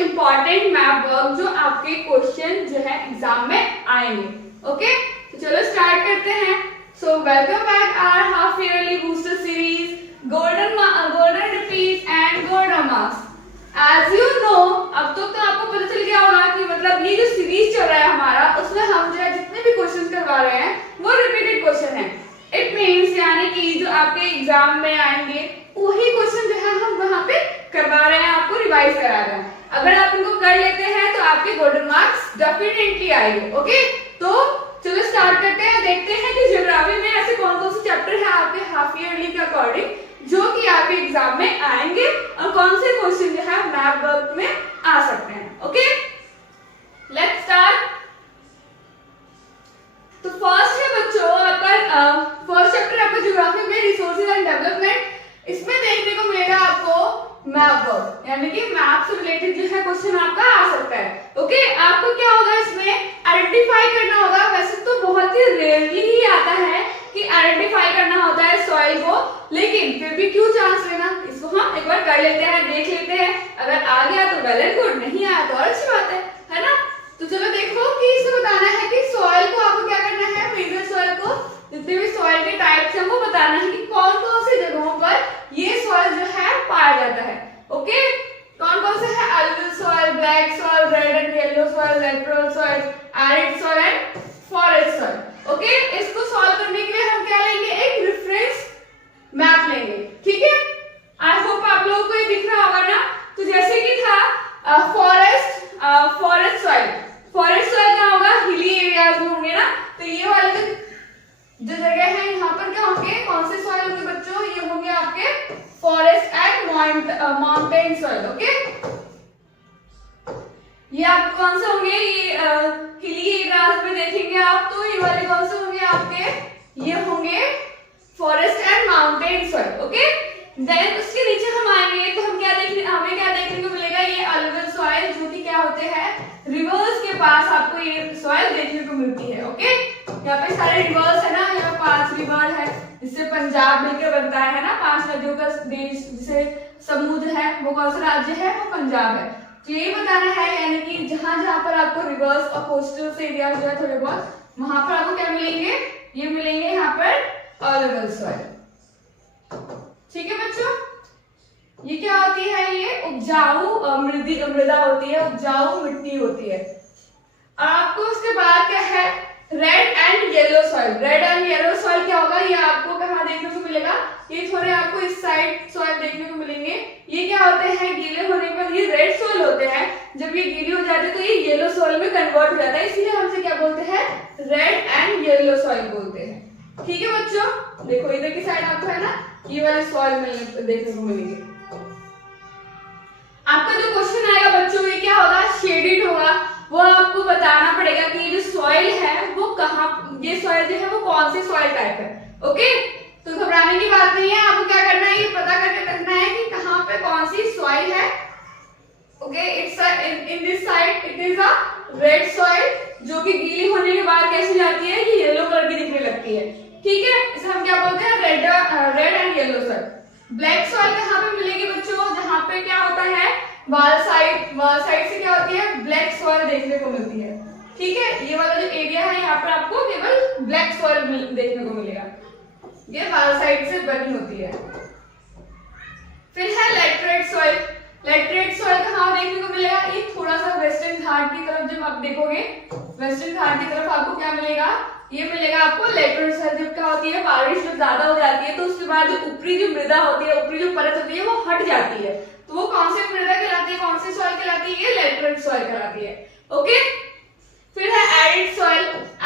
Important map work जो आपके question जो है एग्जाम में आएंगे। ओके, तो चलो स्टार्ट करते हैं। So welcome back our half yearly booster series golden repeat and golden marks. As you know, अब तो आपको पता चल गया होगा कि मतलब ये जो सीरीज चल रहा है हमारा, उसमें हम जो है जितने भी क्वेश्चन करवा रहे हैं वो रिपीटेड क्वेश्चन है। इट मीन्स यानी कि जो आपके एग्जाम में आएंगे वही क्वेश्चन जो है हम वहां पे करवा रहे हैं, आपको रिवाइज करा रहे हैं। अगर आप इनको कर लेते हैं तो आपके गोल्डन मार्क्स डेफिनेटली आएंगे। ओके, तो चलो स्टार्ट करते हैं। देखते हैं कि ज्योग्राफी में ऐसे कौन कौन से चैप्टर है आपके हाफ ईयरली के अकॉर्डिंग जो कि आपके एग्जाम में आएंगे और कौन से क्वेश्चन जो है मैप वर्क में आ सकते हैं। Okay, let's start. तो फर्स्ट है बच्चों आपका फर्स्ट चैप्टर आपका ज्योग्राफी में रिसोर्सेज एंड डेवलपमेंट। इसमें देखने को मिलेगा आपको मैप वर्क, यानी कि मैप से रिलेटेड जो है क्वेश्चन आपका आ सकता है। ओके, आपको क्या होगा इसमें आइडेंटिफाई करना होगा। वैसे तो बहुत ही रेयरली ही आता है कि आइडेंटिफाई करना होता है सॉइल को, लेकिन फिर भी क्यों चांस लेना, इसको हम एक बार कर लेते हैं, देख लेते हैं। अगर आ गया तो वेल एंड गुड, नहीं आया तो और अच्छी बात है ना। तो चलो देखो कि इसको बताना है कि सॉइल को आपको क्या करना है, मेजर सॉइल को जितने भी सॉइल के टाइप्स हैं वो बताना है कि कौन कौन सी जगहों पर ये सॉइल जो है पाया जाता है। ओके, कौन कौन से है, alluvial soil, black soil, red and yellow soil, lateral soil, arid soil and forest soil. Okay, इसको सॉल्व करने के लिए हम क्या लेंगे, एक रेफरेंस मैप लेंगे। ठीक है, आई होप आप लोगों को ये दिख रहा होगा ना। तो जैसे कि था फॉरेस्ट सॉइल क्या होगा, हिली एरियाज में होंगे ना। तो ये वाले जो जगह है यहाँ पर क्या होंगे, कौन से सॉइल होंगे बच्चों, ये होंगे आपके forest and mountain soil. Okay, ये आप कौन से होंगे, ये हिली एरियाज में देखेंगे आप, तो ये वाले कौन से होंगे आपके, ये होंगे forest and mountain soil. Okay, then उसके नीचे हम आएंगे तो हमें क्या देखने को मिलेगा, ये अलुवियल सॉइल जो कि क्या होते हैं, रिवर्स के पास आपको ये सॉइल देखने को मिलती है। ओके, यहाँ पे सारे रिवर्स है ना, यहाँ 5 रिवर है जिससे पंजाब मिलकर बनता है ना, 5 नदियों का देश जिसे समुद्र है, वो कौन सा राज्य है, वो पंजाब है। तो यही बताना है, यानी कि जहां जहां पर आपको रिवर्स और कोस्टल एरिया जो है थोड़े बहुत, वहां पर आपको क्या मिलेंगे, ये मिलेंगे यहाँ पर अलुवियल सॉइल। ठीक है बच्चों, ये क्या होती है, ये उपजाऊ मृदा होती है, उपजाऊ मिट्टी होती है। आपको उसके बाद क्या है, red and yellow soil. Red and yellow soil क्या होगा, ये आपको कहाँ देखने को मिलेगा, ये थोड़े आपको इस साइड सॉइल देखने को मिलेंगे। ये क्या होते हैं, गीले होने पर ये रेड सॉइल होते हैं, जब ये गीली हो जाते हैं तो ये येलो सॉइल में कन्वर्ट हो जाता है, इसलिए हमसे क्या बोलते हैं, रेड एंड येलो सॉइल बोलते हैं। ठीक है बच्चों, देखो इधर की साइड आपको है ना ये वाले सॉइल देखने को मिलेंगे। आपका जो क्वेश्चन आएगा बच्चों, ये क्या होगा, शेडेड होगा। वो आपको बताना पड़ेगा कि ये जो सॉइल है वो कहाँ, ये सॉइल जो है वो कौन से सॉइल टाइप है। ओके, तो घबराने की बात नहीं है, आपको क्या करना है, ये पता करके रखना है कि कहाँ पे कौन सी सॉइल है। Okay, it's in this side it is a red soil, जो कि गीली होने के बाद कैसी जाती है, ये येलो कलर की दिखने लगती है। ठीक है, इसे हम क्या बोलते हैं, red and yellow soil. Black soil कहाँ पे मिलेगी बच्चों, जहाँ पे क्या होता है, वाल साइड से क्या होती है, ब्लैक सॉइल देखने को मिलती है। ठीक है, ये वाला जो एरिया है यहाँ पर आपको केवल ब्लैक सॉइल देखने को मिलेगा, ये वाल साइड से बनी होती है। फिर है लेटरेट सॉइल। लेटरेट सॉइल कहाँ देखने को मिलेगा, ये थोड़ा सा वेस्टर्न घाट की तरफ जब आप देखोगे, वेस्टर्न घाट की तरफ आपको क्या मिलेगा, ये मिलेगा आपको लेटरेट सॉइल। जब क्या होती है, बारिश जब ज्यादा हो जाती है तो उसके बाद जो ऊपरी जो मृदा होती है, ऊपरी जो परत होती है वो हट जाती है, तो वो कौन सी मृदा कहलाती है, कौन सी सॉइल कहलाती है, ये लेटरेट सॉइल कहलाती है। ओके, फिर है एरिड सॉइल।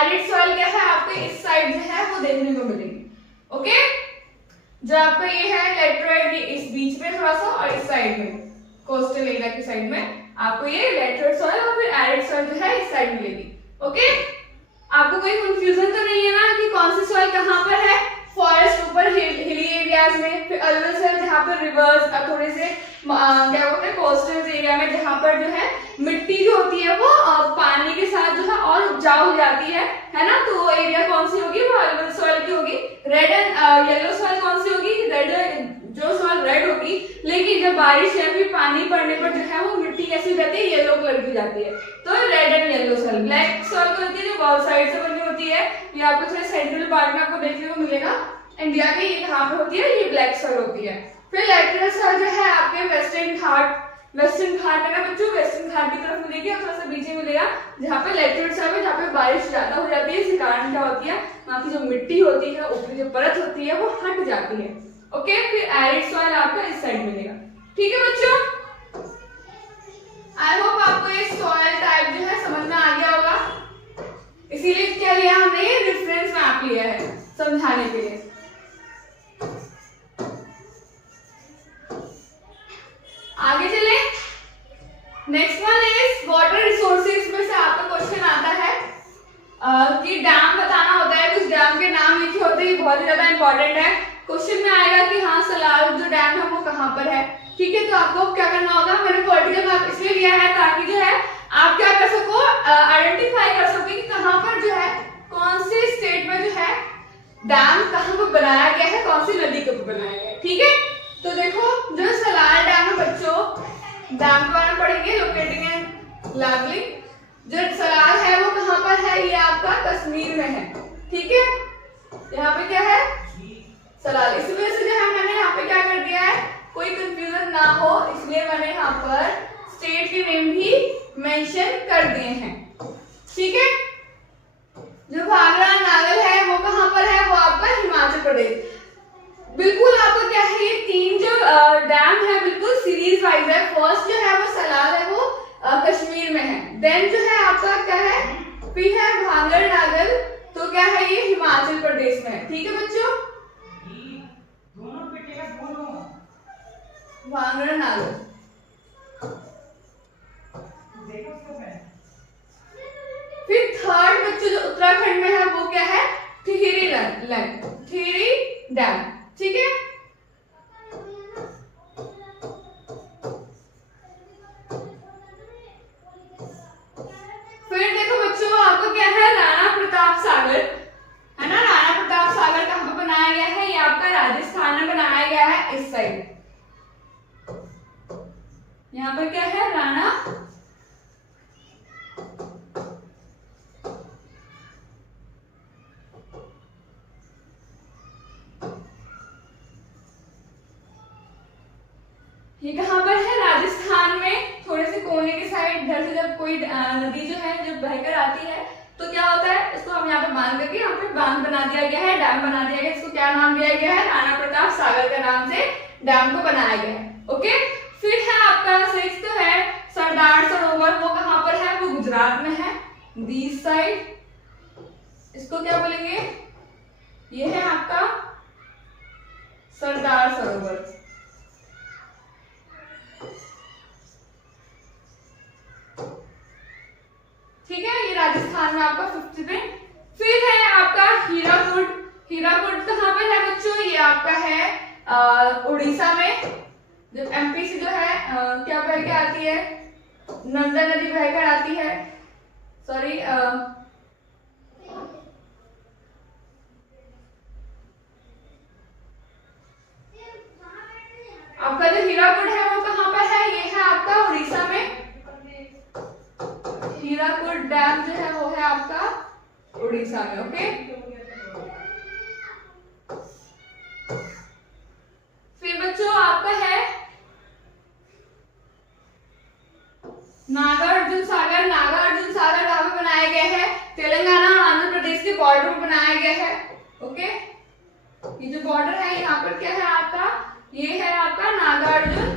एरिड सॉइल क्या है, आपको इस साइड जो है वो देखने को मिलेगी। ओके, जो आपका ये है लेटरेट, ये इस बीच में थोड़ा सा, और इस साइड में कोस्टल एरिया की साइड में आपको ये लेटरेट सॉइल और फिर एरिड सॉइल जो है इस साइड मिलेगी। ओके, आपको कोई कंफ्यूजन तो नहीं है ना कि कौन सी सॉइल कहाँ पर है, फॉरेस्ट ऊपर हिली एरियाज में, फिर अलुवियल सॉइल जहाँ पर रिवर्स थोड़े से क्या बोलते हैं कोस्टल एरिया में, जहाँ पर जो है मिट्टी जो होती है वो पानी के साथ जो है और उपजाऊ हो जाती है ना। तो वो एरिया कौन सी होगी, वो अलुवियल सॉइल की होगी। रेड एंड येलो सॉइल कौन सी होगी, रेड, जो सॉइल रेड होगी, लेकिन या बारिश या फिर पानी पड़ने पर जो है वो मिट्टी कैसी हो जाती है, येलो कलर की जाती है। तो red and yellow soil. Black soil को होती है जो बॉल साइड से बनी होती है, ये आपको थोड़ा सेंट्रल पार्ट में आपको देखने को मिलेगा इंडिया के, ये कहाँ पे होती है, ये ब्लैक सॉइल होती है। फिर लैटरल सॉइल जो है आपके वेस्टर्न घाट है ना बच्चों, वेस्टर्न घाट की तरफ मिलेगी और थोड़ा सा पीछे मिलेगा जहाँ पे लैटरल सॉइल है, जहाँ पे बारिश ज्यादा हो जाती है। इस कारण क्या होती है, वहाँ की जो मिट्टी होती है, ऊपरी जो परत होती है वो हट जाती है। ओके, फिर एरिड सॉइल आपको इस साइड मिलेगा। ठीक है बच्चों, आई होप आपको ये सॉइल टाइप जो है समझ में आ गया होगा। इसीलिए क्या लिया हमने, ये रेफरेंस मैप लिया है समझाने के लिए। आगे चले, next one is water resources में से आपका क्वेश्चन आता है कि डैम बताना होता है, कुछ डैम के नाम लिखे होते हैं, बहुत ही ज्यादा इंपॉर्टेंट है। क्वेश्चन में आएगा कि हाँ सलाल जो डैम है वो कहाँ पर है। ठीक है, तो आपको क्या करना होगा, मैंने वर्टिकल मैप इसलिए लिया है ताकि जो है आप क्या कर सको, आइडेंटिफाई कर सको कि कहाँ पर जो है कौन से स्टेट में जो है डैम कहाँ पर बनाया गया है, कौन सी नदी के ऊपर बनाया गया है। ठीक है, तो देखो जो सलाल डैम है बच्चों, डैम के बारे में पढ़ेंगे, लोकेटिंग एंड लेवलिंग। जो सलाल है वो कहाँ पर है, ये आपका कश्मीर में है। ठीक है, यहाँ पे क्या है, सलाल। इस वजह से जो है मैंने यहाँ पे क्या कर दिया है, कोई कंफ्यूजन ना हो इसलिए मैंने यहाँ पर स्टेट के नेम भी मेंशन कर दिए हैं। ठीक है, जो भांगड़ा नागल है वो कहाँ पर है, वो आपका हिमाचल प्रदेश। बिल्कुल आपको क्या है, ये तीन जो डैम है बिल्कुल सीरीज वाइज है। फर्स्ट जो है वो सलाल है, वो कश्मीर में है। देन जो है आपका क्या है, फिर है भांगड़ नागल, तो क्या है ये हिमाचल प्रदेश में है। ठीक है बच्चों, भांगड़ नागल। फिर थर्ड बच्चों जो उत्तराखंड में है वो क्या है, टिहरी डैम। ठीक है, फिर देखो बच्चों आपको क्या है, राणा प्रताप सागर है ना। राणा प्रताप सागर कहाँ पे बनाया गया है, ये आपका राजस्थान में बनाया गया है, इस साइड। यहाँ पर क्या है, राणा ये कहाँ पर है, राजस्थान में, थोड़े से कोने के साइड। इधर से जब कोई नदी जो है जब बहकर आती है तो क्या होता है, इसको हम यहाँ पे बांध करके यहाँ पे बांध बना दिया गया है, डैम बना दिया गया है। इसको क्या नाम दिया गया है, राणा प्रताप सागर का नाम से डैम को बनाया गया है। ओके, फिर है आपका सिक्स्थ है सरदार सरोवर, वो कहाँ पर है, वो गुजरात में है, दिस साइड। इसको क्या बोलेंगे, ये है आपका सरदार सरोवर। ठीक है, ये राजस्थान में आपका फिफ्थ पे। फिर है आपका हीराकुड। हीराकुड कहाँ पे है बच्चों, ये आपका है उड़ीसा में। जब एमपी से जो है क्या बह के आती है, नर्मदा नदी बहकर आती है, सॉरी आपका जो हीराकुड है वो कहाँ पर है, ये है आपका उड़ीसा में। हीराकुड डैम जो है वो है आपका उड़ीसा में। ओके, फिर बच्चों आपका है नागार्जुन सागर। नागार्जुन सागर कहाँ पे बनाया गया है, तेलंगाना और आंध्र प्रदेश के बॉर्डर में बनाया गया है। ओके, ये जो बॉर्डर है यहाँ पर क्या है आपका, ये है आपका नागार्जुन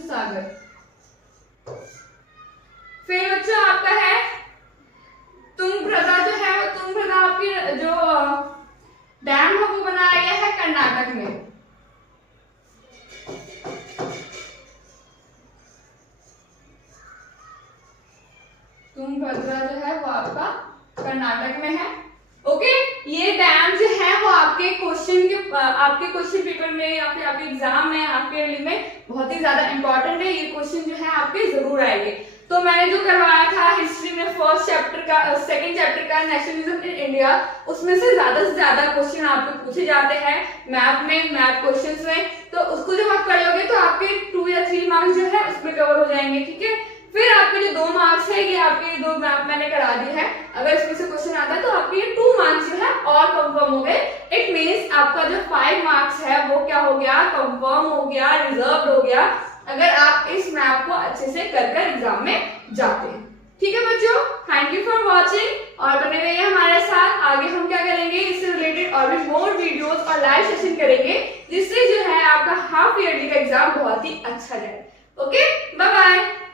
सागर। फिर बच्चों आपका है तुंगभद्रा, जो है वो तुंगभद्रा आपकी जो डैम है वो बनाया गया है कर्नाटक में। तुंगभद्रा जो है वो आपका कर्नाटक में है। ओके, ये डैम जो है वो आपके क्वेश्चन पेपर में या फिर आपके एग्जाम में, आपके लिए में बहुत ही ज्यादा इंपॉर्टेंट है। ये क्वेश्चन जो है आपके जरूर आएंगे। तो मैंने जो करवाया था हिस्ट्री में फर्स्ट चैप्टर चैप्टर का नेशनलिज्म इन इंडिया, उसमें से ज्यादा क्वेश्चन आपको पूछे जाते हैं मैथ में, मैथ क्वेश्चंस में। तो उसको जब आप कर लोगे तो आपके 2 या 3 मार्क्स जो है उसमें कवर हो जाएंगे, ठीक है। फिर आपके जो 2 मार्क्स है ये आपके 2 मैथ मैंने करा दी है, अगर इसमें से क्वेश्चन आता है तो आपके 2 मार्क्स जो है और कंफर्म हो गए। इट मींस आपका जो 5 मार्क्स है वो क्या हो गया, कंफर्म हो गया, रिजर्व्ड हो गया, अगर आप इस मैथ को अच्छे से कर एग्जाम में जाते हैं। ठीक है बच्चों, थैंक यू फॉर वॉचिंग और बने रहिए हमारे साथ। आगे हम क्या करेंगे, इससे रिलेटेड और भी मोर वीडियोस और लाइव सेशन करेंगे, जिससे जो है आपका हाफ ईयरली का एग्जाम बहुत ही अच्छा जाए। Okay, bye bye.